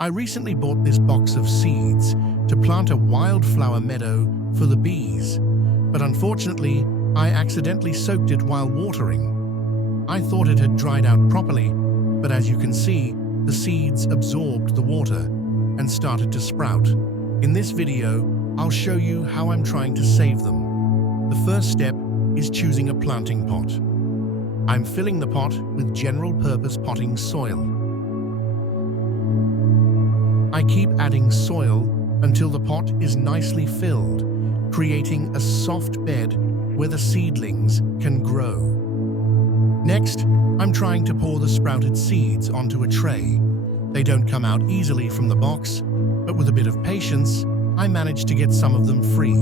I recently bought this box of seeds to plant a wildflower meadow for the bees, but unfortunately, I accidentally soaked it while watering. I thought it had dried out properly, but as you can see, the seeds absorbed the water and started to sprout. In this video, I'll show you how I'm trying to save them. The first step is choosing a planting pot. I'm filling the pot with general-purpose potting soil. I keep adding soil until the pot is nicely filled, creating a soft bed where the seedlings can grow. Next, I'm trying to pour the sprouted seeds onto a tray. They don't come out easily from the box, but with a bit of patience, I manage to get some of them free.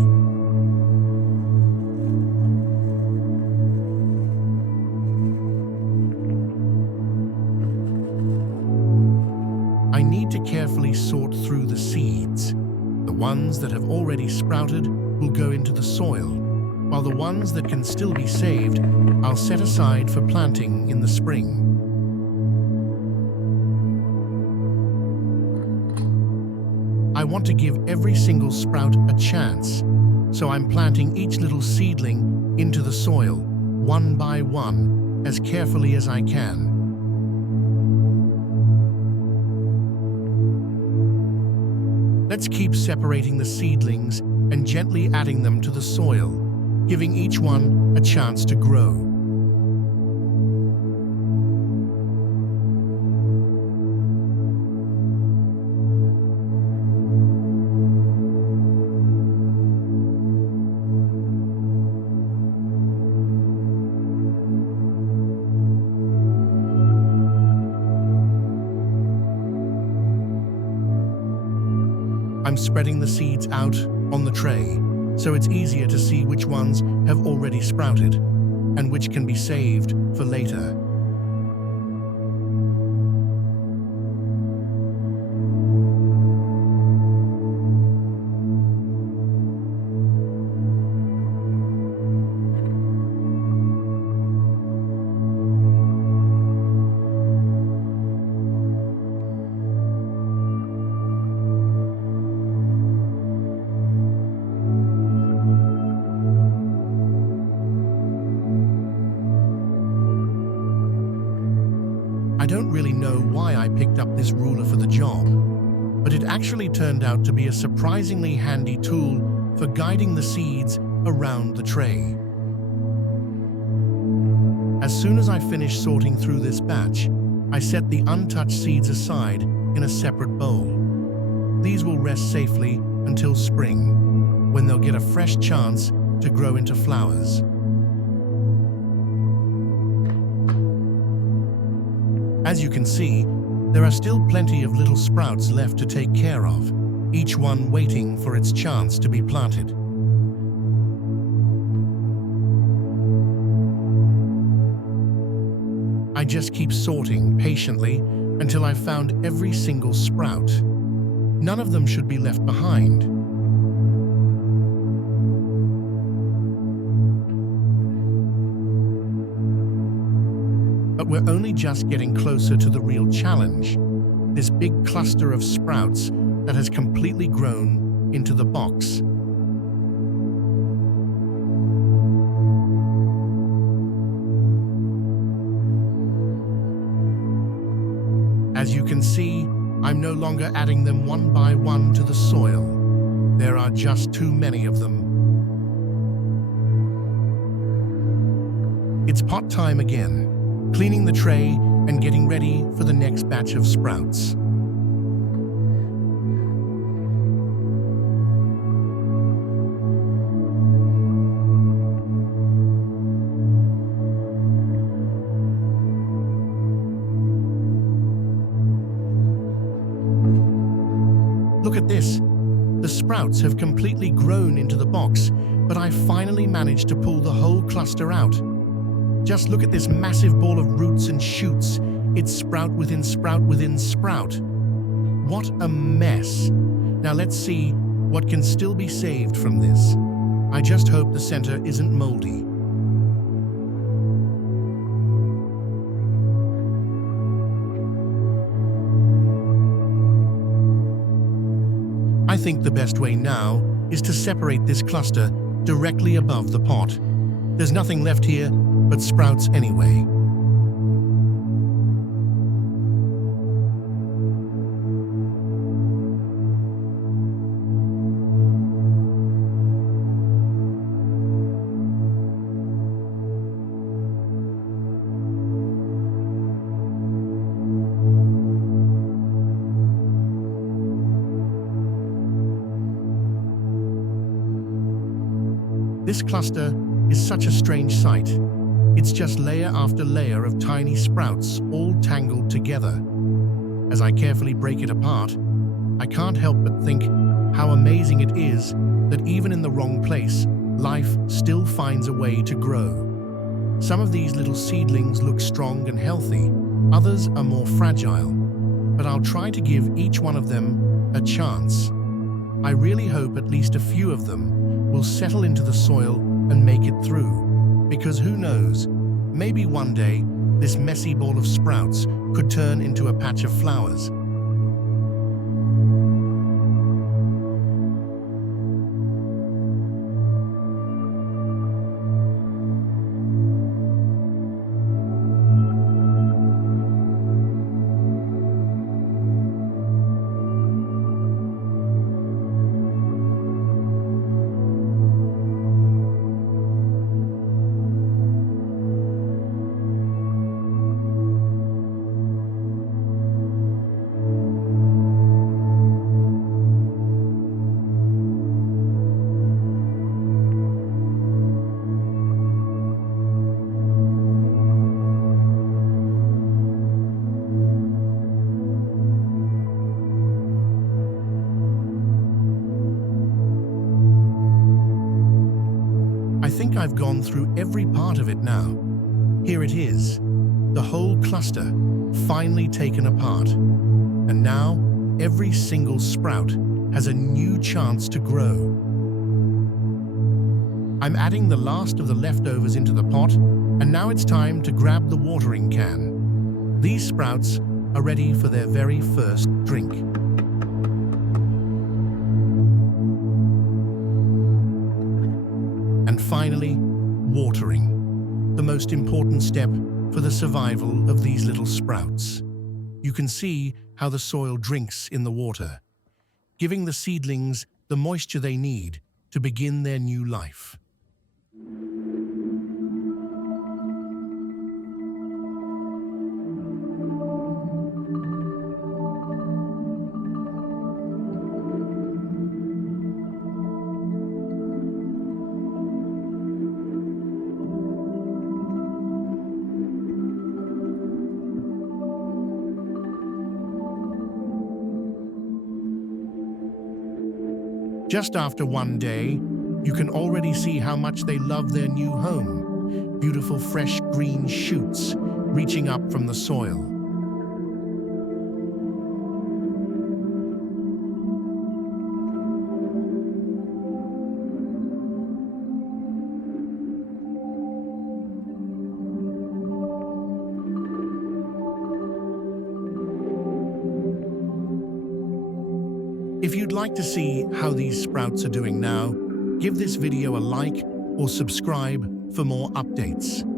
I need to carefully sort through the seeds. The ones that have already sprouted will go into the soil, while the ones that can still be saved, I'll set aside for planting in the spring. I want to give every single sprout a chance, so I'm planting each little seedling into the soil, one by one, as carefully as I can. Let's keep separating the seedlings and gently adding them to the soil, giving each one a chance to grow. I'm spreading the seeds out on the tray, so it's easier to see which ones have already sprouted and which can be saved for later. I don't really know why I picked up this ruler for the job, but it actually turned out to be a surprisingly handy tool for guiding the seeds around the tray. As soon as I finish sorting through this batch, I set the untouched seeds aside in a separate bowl. These will rest safely until spring, when they'll get a fresh chance to grow into flowers. As you can see, there are still plenty of little sprouts left to take care of, each one waiting for its chance to be planted. I just keep sorting patiently until I've found every single sprout. None of them should be left behind. But we're only just getting closer to the real challenge, this big cluster of sprouts that has completely grown into the box. As you can see, I'm no longer adding them one by one to the soil. There are just too many of them. It's pot time again. Cleaning the tray and getting ready for the next batch of sprouts. Look at this. The sprouts have completely grown into the box, but I finally managed to pull the whole cluster out. Just look at this massive ball of roots and shoots. It's sprout within sprout within sprout. What a mess. Now let's see what can still be saved from this. I just hope the center isn't moldy. I think the best way now is to separate this cluster directly above the pot. There's nothing left here but sprouts anyway. This cluster is such a strange sight. It's just layer after layer of tiny sprouts all tangled together. As I carefully break it apart, I can't help but think how amazing it is that even in the wrong place, life still finds a way to grow. Some of these little seedlings look strong and healthy, others are more fragile, but I'll try to give each one of them a chance. I really hope at least a few of them will settle into the soil and make it through. Because who knows, maybe one day this messy ball of sprouts could turn into a patch of flowers. I think I've gone through every part of it now. Here it is, the whole cluster, finally taken apart. And now, every single sprout has a new chance to grow. I'm adding the last of the leftovers into the pot, and now it's time to grab the watering can. These sprouts are ready for their very first drink. And finally, watering, the most important step for the survival of these little sprouts. You can see how the soil drinks in the water, giving the seedlings the moisture they need to begin their new life. Just after one day, you can already see how much they love their new home. Beautiful fresh green shoots reaching up from the soil. If you'd like to see how these sprouts are doing now, give this video a like or subscribe for more updates.